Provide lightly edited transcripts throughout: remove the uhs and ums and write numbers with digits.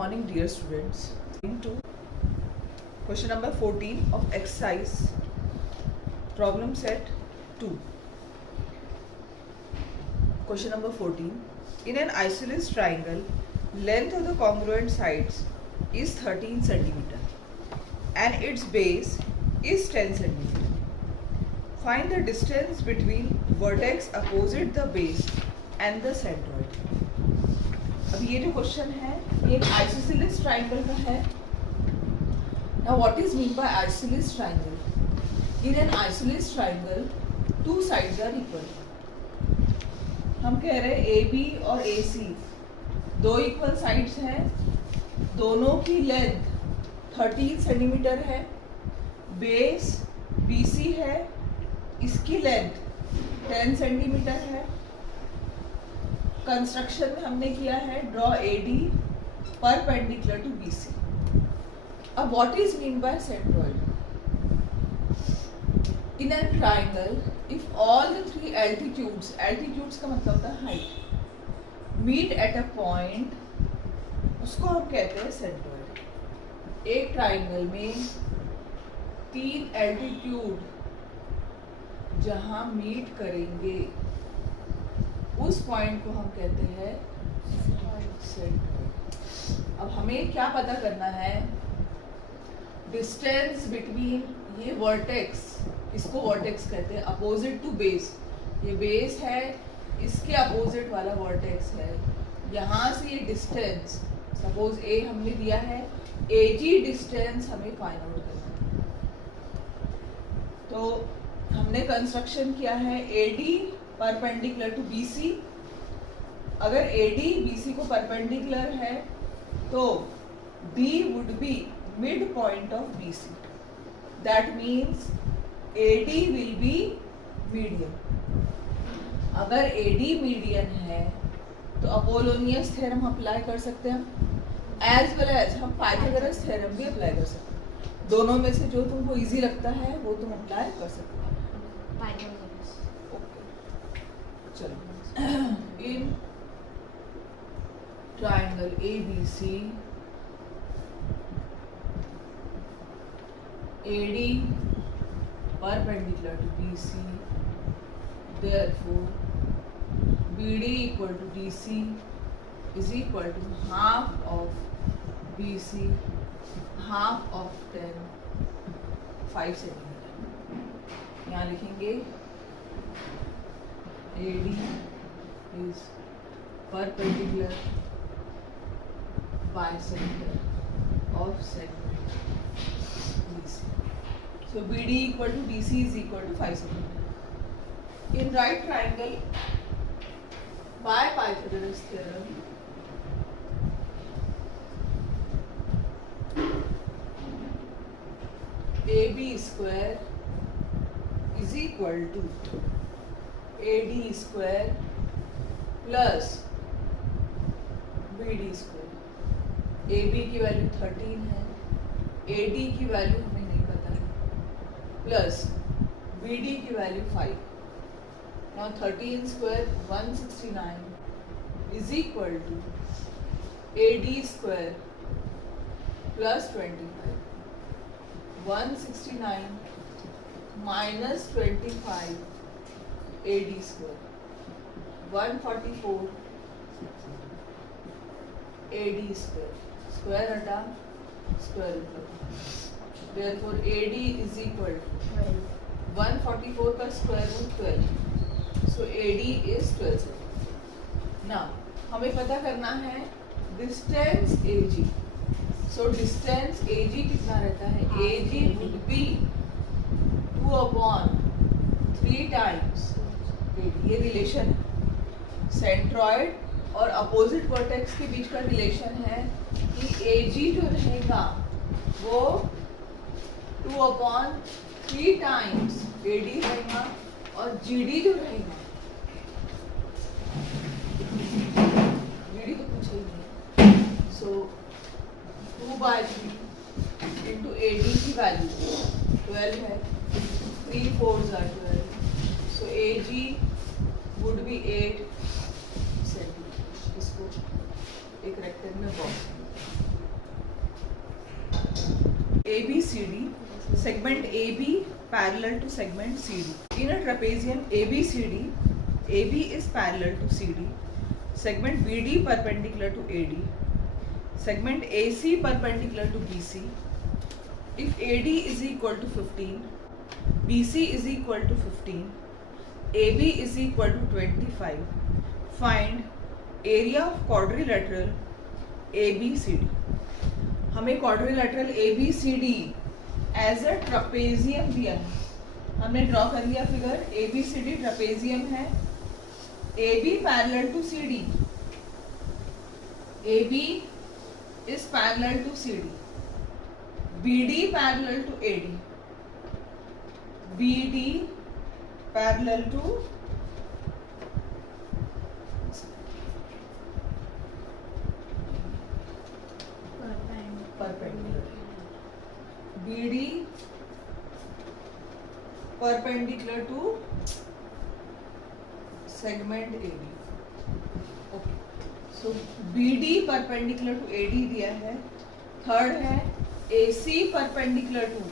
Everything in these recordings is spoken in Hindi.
morning, dear students. Into question number 14 of exercise problem set 2. Question number 14. In an isosceles triangle, length of the congruent sides is 13 centimeter and its base is 10 centimeter. Find the distance between vertex opposite the base and the centroid. अब ये जो क्वेश्चन है ये एक आइसोसेलेस ट्राइंगल का है. Now what is mean by isosceles triangle? In an isosceles triangle, two sides are equal. हम कह रहे हैं AB और AC दो इक्वल साइड्स हैं, दोनों की लेंथ 13 सेंटीमीटर है, बेस BC है, इसकी लेंथ 10 सेंटीमीटर है. कंस्ट्रक्शन में हमने किया है draw AD perpendicular to BC. अब what is mean by centroid? In an triangle if all the three altitudes का मतलब होता है height, meet at a point, उसको हम कहते हैं सेंट्रॉइड. एक ट्राइंगल में तीन एल्टीट्यूड जहां मीट करेंगे उस पॉइंट को हम कहते हैं सेंट्रॉइड. अब हमें क्या पता करना है? डिस्टेंस बिटवीन ये वर्टेक्स, इसको वर्टेक्स कहते हैं, अपोजिट टू बेस. ये बेस है, इसके अपोजिट वाला वर्टेक्स है. यहाँ से ये डिस्टेंस सपोज A हमने दिया है, AG डिस्टेंस हमें फाइंड आउट करना है. तो हमने कंस्ट्रक्शन किया है AD परपेंडिकुलर टू BC. अगर AD BC को परपेंडिकुलर है तो D would be mid point of BC. That means AD will be median. अगर AD मीडियन है तो अपोलोनियस थ्योरम अप्लाई कर सकते हैं, एज वेल एज हम पाइथागोरस थ्योरम भी अप्लाई कर सकते हैं. दोनों में से जो तुमको इजी लगता है वो तुम अप्लाई कर सकते हो. In triangle ABC, AD perpendicular to BC, therefore BD equal to DC is equal to half of BC, half of 10, 5 centimetre. यहाँ लिखेंगे AD is perpendicular bisector of segment BC. So BD equal to DC is equal to 5 centimeter. In right triangle, by Pythagoras theorem, AB square is equal to AD square plus BD square. AB की वैल्यू 13 है, AD की वैल्यू हमें नहीं पता है, प्लस BD की value 5. Now 13 square 169 is equal to AD square plus 25. 169 minus 25 AD square 144 AD square. Square हटा square root. Therefore AD is equal to 144 का square root 12. So AD is 12. Now हमें पता करना है distance AG. So distance AG कितना रहता है? AG would be 2/3 times AD. ये रिलेशन है सेंट्रॉइड और अपोजिट वर्टेक्स के बीच का रिलेशन है कि AG जो रहेगा वो 2/3 टाइम्स AD रहेगा और GD जो रहेगा, GD तो पूछा ही नहीं. सो 2/3 इंटू AD की वैल्यू 12 है, 3 4s are 12. So AG would be 8 centimetre. इसको एक rectangular box ABCD, segment AB parallel to segment CD. In a trapezium ABCD, AB is parallel to CD, segment BD perpendicular to AD, segment AC perpendicular to BC. If AD is equal to 15, BC is equal to 15, AB is equal to 25, find area of quadrilateral ABCD. हमें quadrilateral ABCD as a trapezium दिया है, हमने ड्रॉ कर लिया फिगर. ABCD ट्रपेजियम है, AB parallel to CD, AB is parallel to CD, BD parallel to AD, BD parallel to perpendicular, BD perpendicular to segment AB. Okay, so BD perpendicular to AD दिया है. थर्ड है AC perpendicular to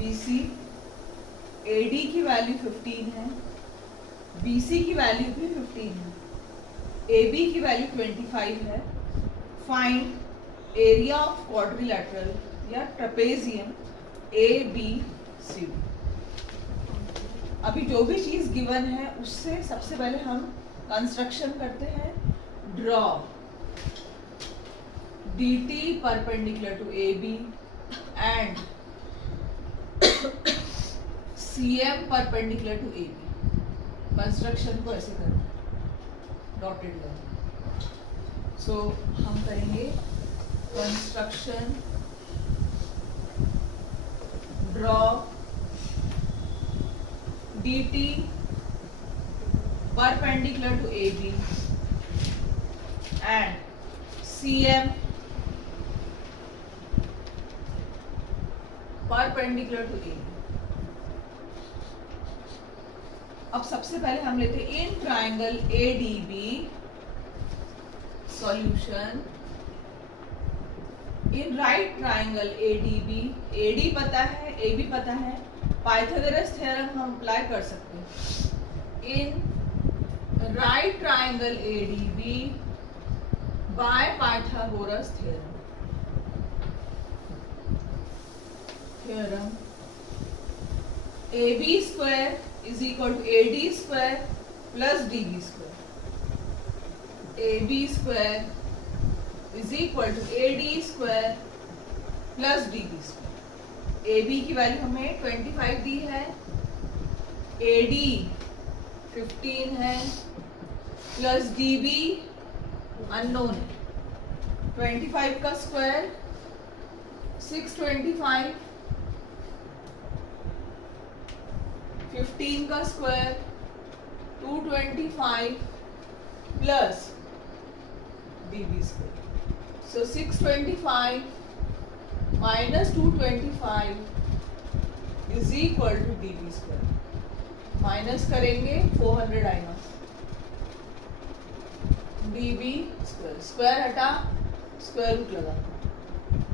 BC, AD की वैल्यू 15 है, BC की वैल्यू भी 15 है, AB की वैल्यू 25 है. फाइंड एरिया ऑफ क्वाड्रिलैटरल या ट्रपेजियम ABCD. अभी जो भी चीज गिवन है उससे सबसे पहले हम कंस्ट्रक्शन करते हैं. Draw DT perpendicular to AB and CM perpendicular to AB. Construction को ऐसे करना, डॉटेड लाइन. सो हम करेंगे construction. Draw DT perpendicular to AB and CM perpendicular to AB. अब सबसे पहले हम लेते हैं in triangle ADB solution. In right triangle ADB, AD पता है, AB पता है, पाइथागोरस थ्योरम हम अप्लाई कर सकते हैं. In right triangle ADB by Pythagoras theorem AB square is equal to AD square plus DB square. AB square is equal to AD square plus DB square. AB की वैल्यू हमें 25 दी है, AD 15 है, प्लस DB अननोन है. 25 का स्क्वायर 625, 15 का square 225 plus DB square. So 625 minus 225 is equal to DB square. Minus करेंगे 400 आएगा. DB स्क्वायर, स्क्वायर हटा स्क्वायर रूट लगा.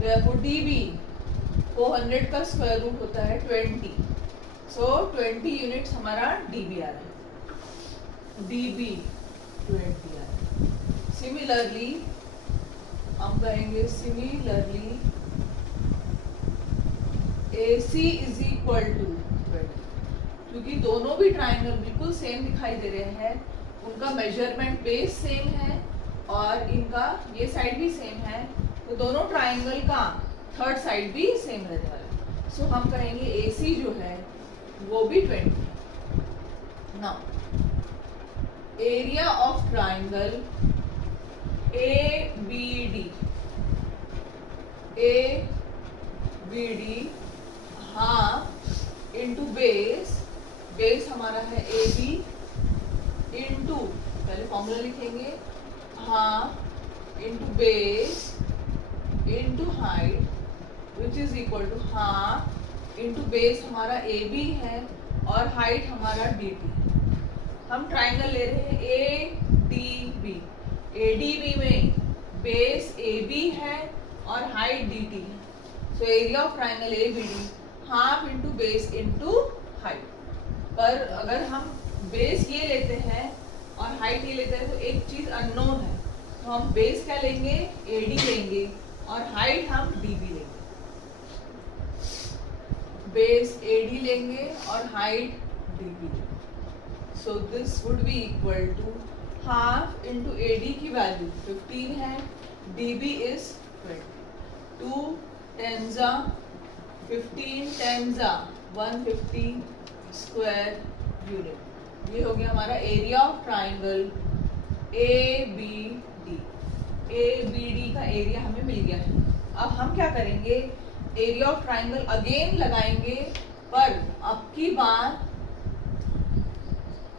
therefore DB 400 का स्क्वायर रूट होता है 20. सो 20 यूनिट्स हमारा DB आ रहा है. DB 20 आ रहा है. सिमिलरली हम कहेंगे similarly AC is equal to 20. क्योंकि दोनों भी ट्राइंगल बिल्कुल सेम दिखाई दे रहे हैं, उनका मेजरमेंट बेस सेम है और इनका ये साइड भी सेम है, तो दोनों ट्राइंगल का थर्ड साइड भी सेम रहने वाला है. सो हम कहेंगे AC जो है वो भी 20. Now area of triangle ABD half into base. Base हमारा है AB इंटू, पहले फॉर्मूला लिखेंगे, half into base into height which is equal to half into base हमारा AB है और हाइट हमारा DT है. हम ट्राइंगल ले रहे हैं ADB. ADB में बेस AB है और हाइट DT है. तो area of triangle ABD half into base into height. पर अगर हम बेस ये लेते हैं और हाइट ये लेते हैं तो एक चीज अननोन है, तो हम बेस क्या लेंगे, AD लेंगे और हाइट हम DB लेंगे। बेस AD लेंगे और हाइट DB लेंगे। So this would be equal to half into AD की वैल्यू 15 है, DB इज 20। 2 10 15 10 150 square unit. ये हो गया हमारा area of triangle ABD। ABD का एरिया हमें मिल गया है। अब हम क्या करेंगे, एरिया ऑफ ट्राइंगल अगेन लगाएंगे, पर अब की बार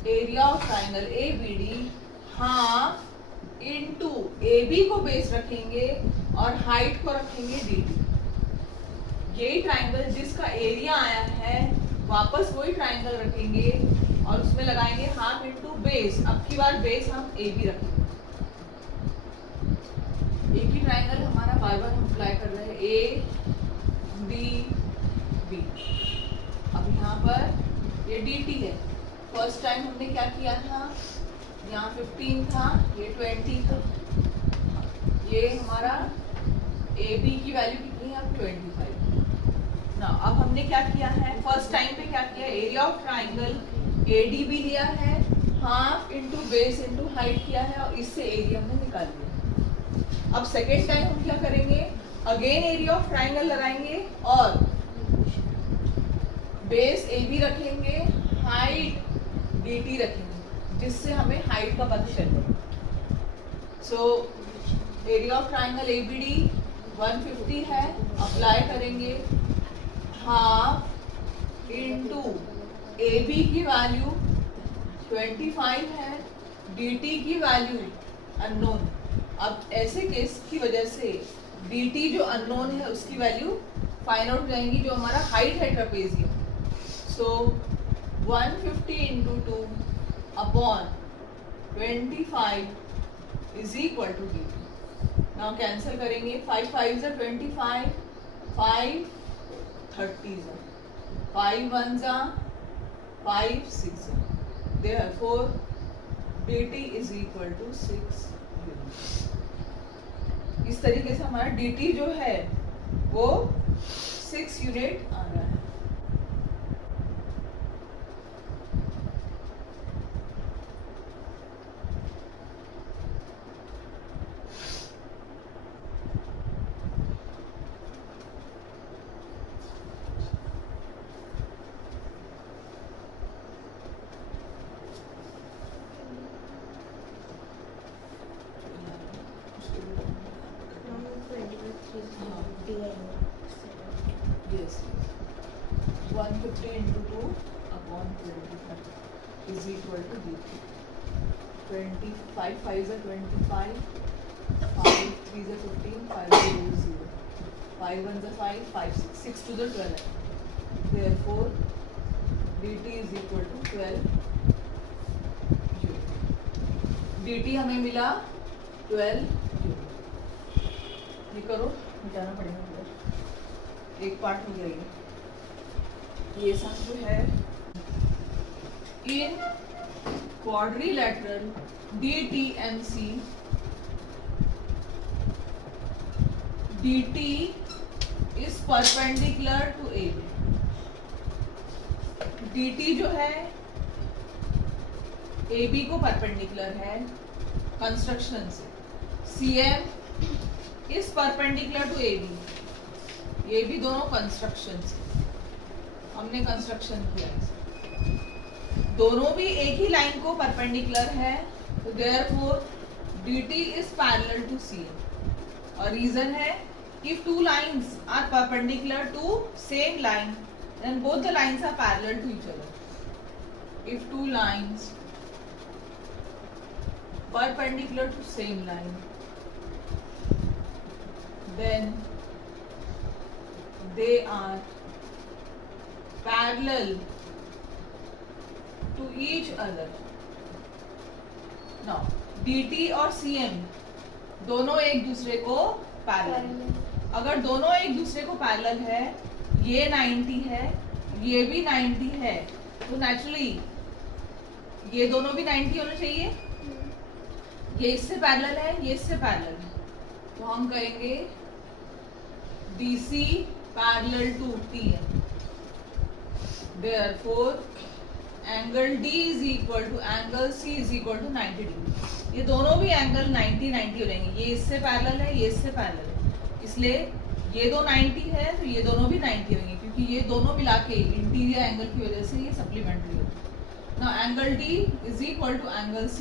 area of triangle ABD half into AB को बेस रखेंगे और हाइट को रखेंगे DD। यही ट्राइंगल जिसका एरिया आया है वापस वही ट्राइंगल रखेंगे और उसमें लगाएंगे हाफ इंटू बेस। अब की बार बेस हम AB रखेंगे। एक ही ट्राइंगल हमारा बार बार हम अप्लाई कर रहे हैं, ADB। अब यहाँ पर ये DT है। फर्स्ट टाइम हमने क्या किया था, यहाँ 15 था, ये 20 था। ये हमारा AB की वैल्यू कितनी है, अब 25। ना अब हमने क्या किया है, फर्स्ट टाइम पे क्या किया, एरिया ऑफ ट्राइंगल ADB लिया है, half into base into height किया है और इससे एरिया हमने निकाल लिया। अब सेकेंड टाइम हम क्या करेंगे, अगेन एरिया ऑफ ट्राइंगल लगाएंगे और बेस AB रखेंगे, हाइट DT रखेंगे, जिससे हमें हाइट का पता चलेगा। So area of triangle ABD 150 है, अप्लाई करेंगे हाफ इंटू AB की वैल्यू 25 है, DT की वैल्यू अननोन। अब ऐसे केस की वजह से DT जो अननोन है उसकी वैल्यू फाइंड आउट जाएंगी, जो हमारा हाइट है trapezium. So 150 into 2 upon 25 is equal to DT। Now cancel करेंगे, 5 5 are 25, 5 30 5 1 5 6, therefore DT is equal to 6 units। इस तरीके से हमारा DT जो है वो 6 यूनिट आ रहा है। Yes, 150 into 2 upon 25 is equal to DT। 25 5 are 25, 5 3 are 15, 5 0 is 0, 5 1 are 5, 5 6, 6 to the 12। Therefore, DT is equal to 12 unit। DT हमें मिला 12 unit। ये करो, मिटाना पड़ेगा, एक पार्ट हो जाएगा। ये सब जो है इन quadrilateral DTMC, DT is perpendicular to AB। DT जो है AB को परपेंडिकुलर है कंस्ट्रक्शन से, CM is perpendicular to AB, ये भी दोनों कंस्ट्रक्शन से हमने कंस्ट्रक्शन किया है। दोनों भी एक ही लाइन को परपेंडिकुलर है, तो therefore DT is parallel to CM। और रीजन है, if two lines are perpendicular to same line then both the lines are parallel to each other. If two lines perpendicular to same line then they are parallel to each other। now DT और CM दोनों एक दूसरे को पैरेलल, अगर दोनों एक दूसरे को पैरेलल है, ये 90 है, ये भी 90 है, तो नेचुरली ये दोनों भी 90 होने चाहिए। ये इससे पैरेलल है, ये इससे पैरेलल है, तो हम कहेंगे DC parallel to TM। Therefore angle D is equal to angle C is equal to 90 degree. ये दोनों भी एंगल 90 हो जाएंगे। ये इससे पैरेलल है, ये इससे पैरेलल है, इसलिए ये दो 90 है तो ये दोनों भी 90 होंगे, क्योंकि ये दोनों मिला के इंटीरियर एंगल की वजह से ये सप्लीमेंट्री होगा। Now angle D is equal to angle C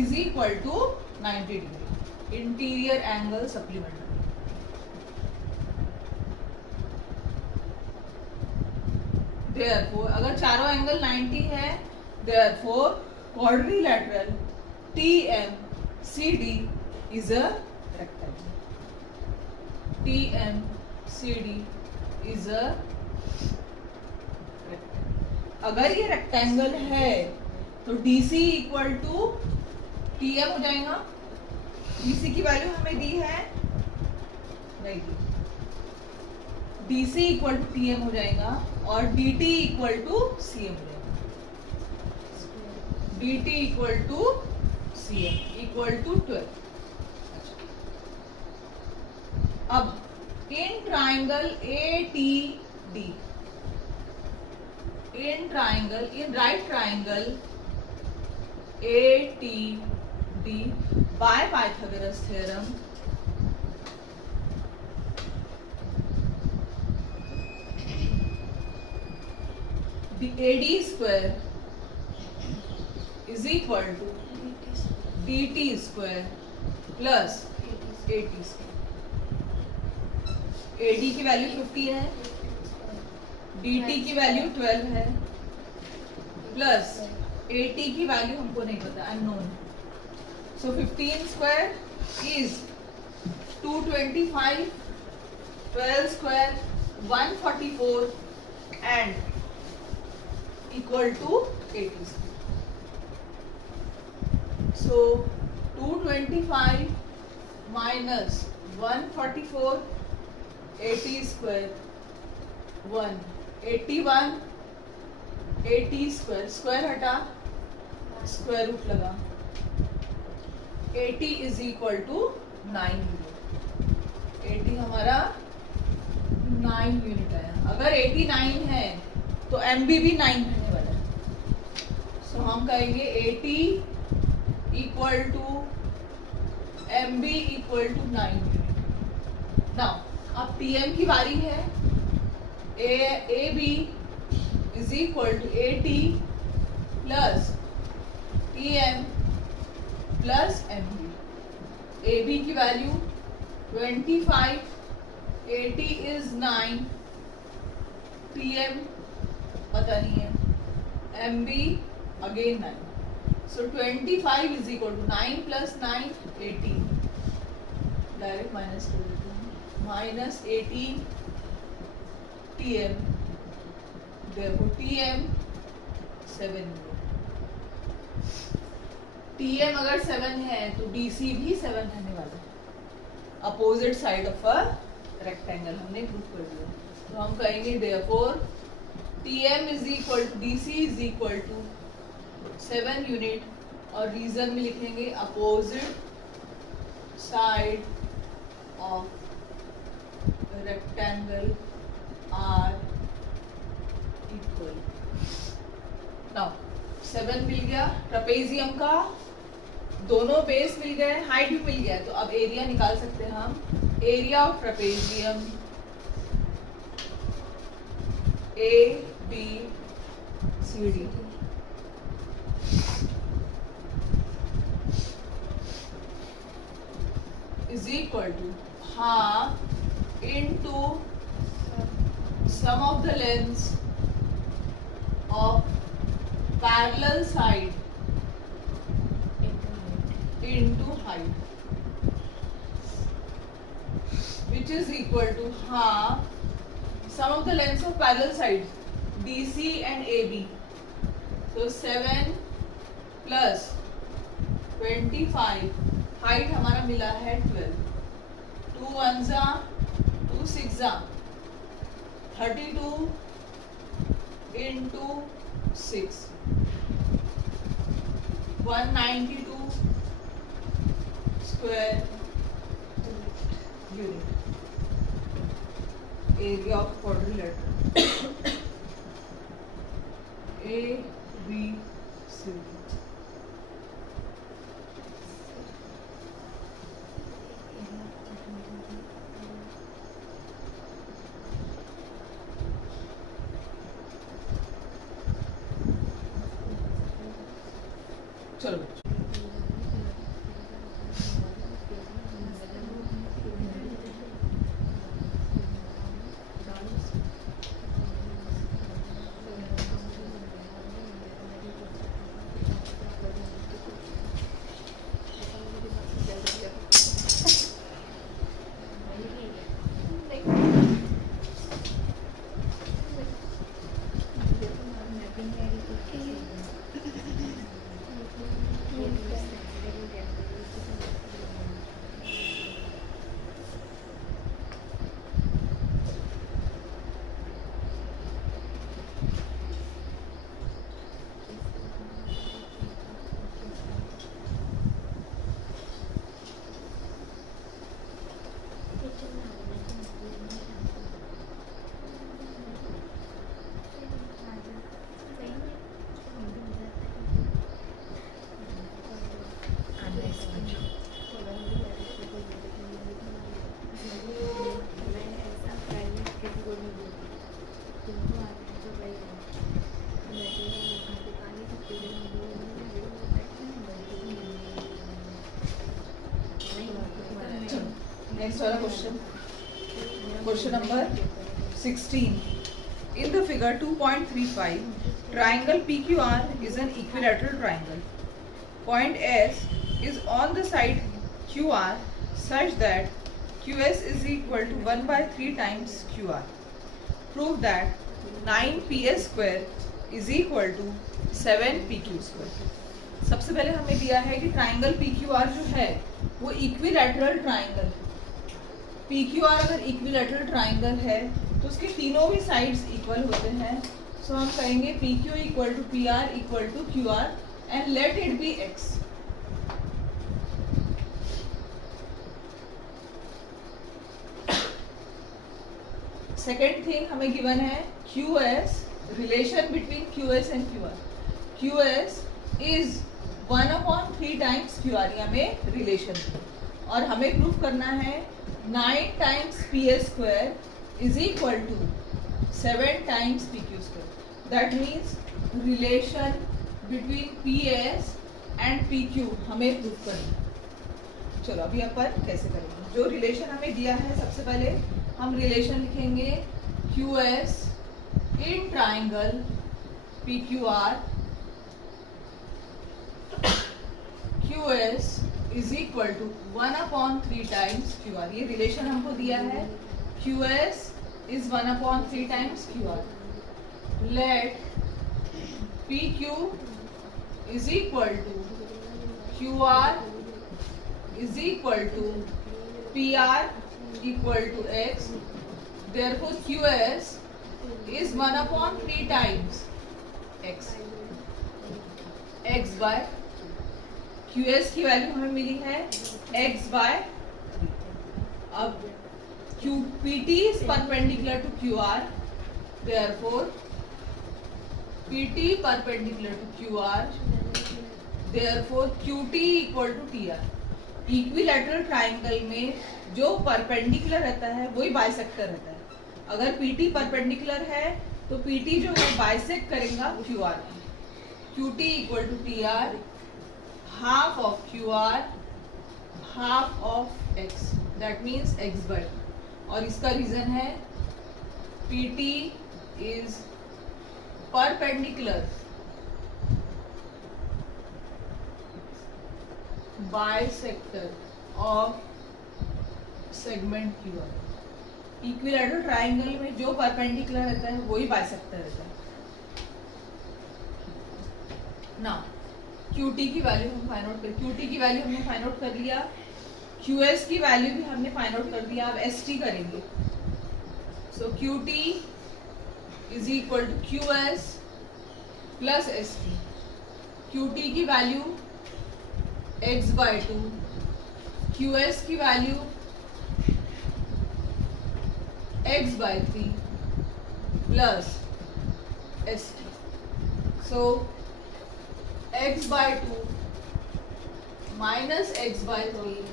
is equal to 90 degree, interior angle supplementary. Therefore, अगर चारों एंगल 90 है, therefore quadrilateral TMCD is a rectangle. TMCD is a rectangle. अगर ये रेक्टेंगल है तो DC इक्वल टू TM हो जाएगा। DC की वैल्यू हमें दी है, नहीं दी। DC इक्वल टू TM हो जाएगा और DT इक्वल टू CM हो जाएगा। DT equal to CM equal to 12। अब in triangle ATD, in right triangle ATD by Pythagoras theorem AD square is equal to DT square plus AT square। AD की वैल्यू 15 है, DT की वैल्यू 12 है, प्लस AT की वैल्यू हमको नहीं पता, unknown. So 15 square is 225, 12 square 144 and equal to 80 square. So 225 minus 144, 80 square 181, 80 square, square हटा स्क्वायर रूट लगा, 80 is equal to 9 यूनिट। 80 हमारा 9 यूनिट आया। अगर 89 है तो MB भी 9 रहने वाला है। सो हम कहेंगे 80 equal to MB equal to 9 unit. Now अब TM की बारी है। AB is equal to AT plus TM plus MB। AB की वैल्यू 25, AT इज 9, TM पता नहीं है, MB again 9। So 25 is equal to 9 plus 9 18, direct minus कर देते हैं, माइनस 18 TM। देखो TM 7, TM अगर 7 है तो DC भी 7 रहने वाला है। Opposite side of a rectangle हमने प्रूव कर दिया। तो हम कहेंगे therefore TM is equal to DC is equal to 7 unit, और रीजन में लिखेंगे opposite side of rectangle are equal. Now 7 मिल गया, ट्रेपेजियम का दोनों बेस मिल गए, हाइट भी मिल गया, तो अब एरिया निकाल सकते हैं हम। Area of trapezium ABCD is equal to half into sum of the lengths of parallel side into height, which is equal to half sum of the lengths of parallel sides DC and AB. So 7 plus 25, height हमारा मिला है 12, 2 1 जा 2 6 32 into 6 192 square unit. Area of quadrilateral A B C. चलो next question. Question number 16. In the figure 2.35, triangle PQR is an equilateral triangle. Point S is on the side QR such that QS is equal to 1 by 3 times QR. Prove that 9PS square is equal to 7PQ square. सबसे पहले हमें दिया है कि ट्राइंगल PQR जो है वो इक्विलैटरल ट्राइंगल है. PQR अगर इक्विलैटरल ट्राइंगल है तो उसके तीनों भी साइड्स इक्वल होते हैं. सो हम कहेंगे PQ equal to PR equal to QR and let it be X. Second thing हमें गिवन है QS, relation between QS and QR. QS is 1/3 times QR, हमें रिलेशन और हमें प्रूफ करना है 9 times PS square is equal to 7 times PQ square. That means relation between PS and PQ हमें प्रूफ करना है. चलो अभी अपन कैसे करेंगे. जो रिलेशन हमें दिया है सबसे पहले हम रिलेशन लिखेंगे QS in triangle PQR. QS is equal to 1/3 times QR. ये रिलेशन हमको दिया है. QS is 1/3 times QR. Let PQ is equal to QR is equal to PR equal to X. Therefore QS is 1/3 times X. X by QS की वैल्यू हमें मिली है X by. अब PT is perpendicular to QR. Therefore PT perpendicular to QR. Therefore QT equal to TR. Equilateral triangle में जो परपेंडिकुलर रहता है वही बाइसेक्टर रहता है. अगर PT परपेंडिकुलर है तो PT जो है बाइसेक्ट करेगा QR. QT equal to TR, half of QR, half of X. That means X by 2. और इसका रीजन है PT is perpendicular bisector of segment QR. Equilateral triangle में जो परपेंडिकुलर रहता है वही बाइसेक्टर रहता है. ना QT की वैल्यू हम फाइंड आउट कर. QT की वैल्यू हमने फाइंड आउट कर लिया. QS की वैल्यू भी हमने फाइंड आउट कर दिया. अब ST करेंगे. So QT is equal to QS plus ST। QT की वैल्यू x/2, QS की value x/3 plus ST। So x/2 minus x/3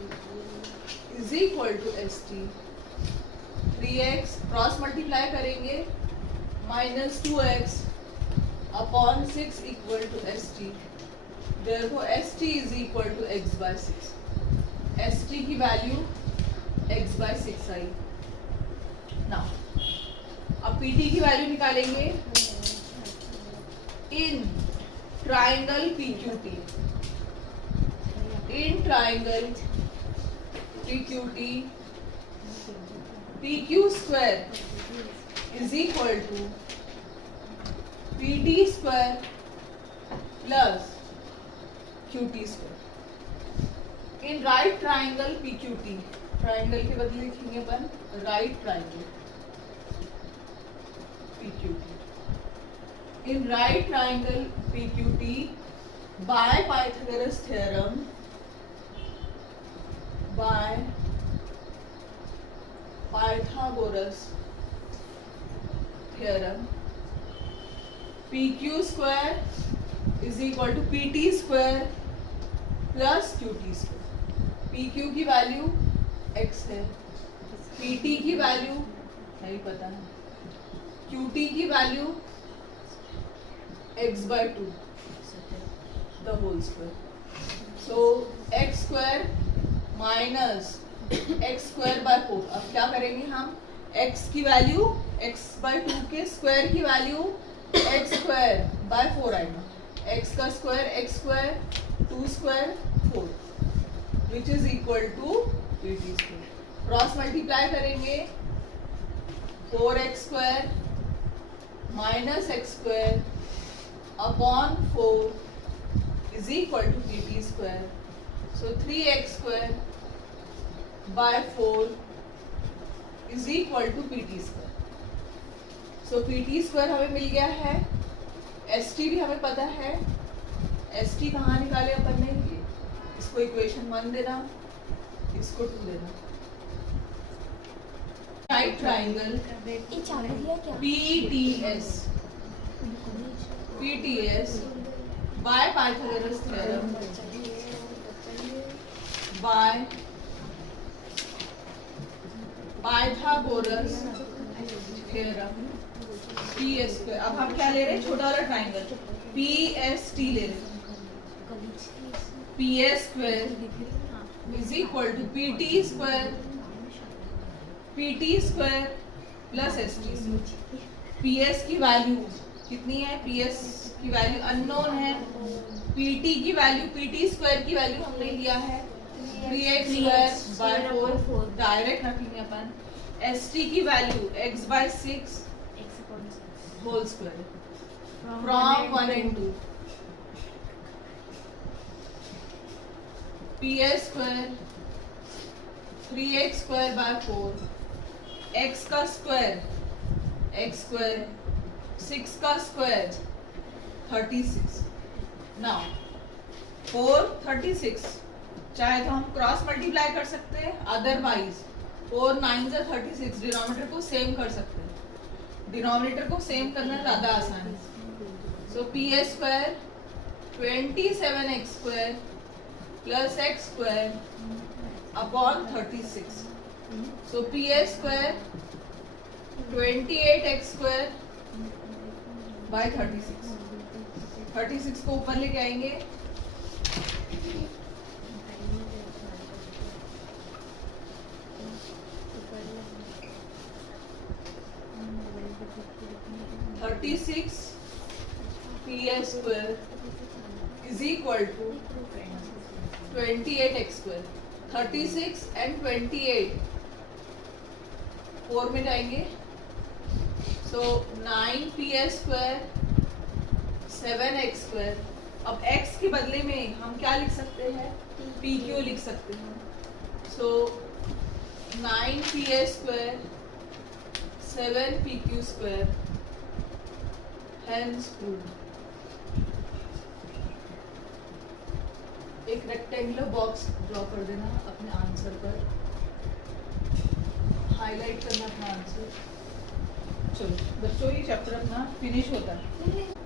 is equal to ST। 3x cross multiply करेंगे, minus 2x upon 6 equal to ST। Therefore ST is equal to x/6। ST की वैल्यू x/6 आई। नाउ अब PT की वैल्यू निकालेंगे in triangle PQT। In triangle PQT PQ square is equal to PT square plus QT square. In right triangle PQT, triangle के बदले लिखेंगे अपन right triangle PQT। In right triangle PQT by Pythagoras theorem, by Pythagoras theorem, PQ square is equal to PT square plus QT square। PQ की वैल्यू x है, PT की वैल्यू नहीं पता है, QT की value x/2 the whole square। So x square minus x square by 4। अब क्या करेंगे हम, x की वैल्यू x/2 के स्क्वायर की वैल्यू x square by 4 आएगा। x का square x square, 2 square 4 which is equal to PT square। Cross multiply करेंगे, 4x square minus x square upon 4 is equal to PT square। So 3x square by 4 is equal to PT square। So PT square हमें मिल गया है, ST भी हमें पता है। ST कहाँ निकाले अपन ने, इसको इक्वेशन 1 देना, इसको 2 देना। Right triangle PTS by Pythagoras theorem, by Pythagoras theorem PS square। अब हम क्या ले रहे हैं, छोटा वाला ट्राइंगल PST ले रहे हैं। PS square is equal to PT square plus ST square। PS की वैल्यू कितनी है, PS की वैल्यू अननोन है, PT की वैल्यू PT स्क्वायर की वैल्यू हमने लिया है 3x स्क्वायर बाय 4, डायरेक्ट रखेंगे अपन। ST की value x/6 whole square from 1 and 2। PS square 3x square by 4, x का स्क्वायर x स्क्वायर, 6 का स्क्वायर 36। नाउ 4 36 चाहे तो हम क्रॉस मल्टीप्लाई कर सकते हैं, अदरवाइज 4 9 से 36 डिनोमिनेटर को सेम कर सकते हैं। डिनोमिनेटर को सेम करना ज़्यादा आसान है। सो PS square 27x square plus x square upon 36। So PS square 28x square by 36। 36 को ऊपर लेके आएंगे, PS square is equal to 28x square। 36 and 28 4 में जाएंगे, so 9PS square 7x square। अब x के बदले में हम क्या लिख सकते हैं, PQ लिख सकते हैं। so 9PS square 7pq square hence proved. एक रेक्टेंगुलर बॉक्स ड्रॉ कर देना अपने आंसर पर, हाईलाइट करना अपना आंसर। चलो बच्चों, ये चैप्टर अपना फिनिश होता है।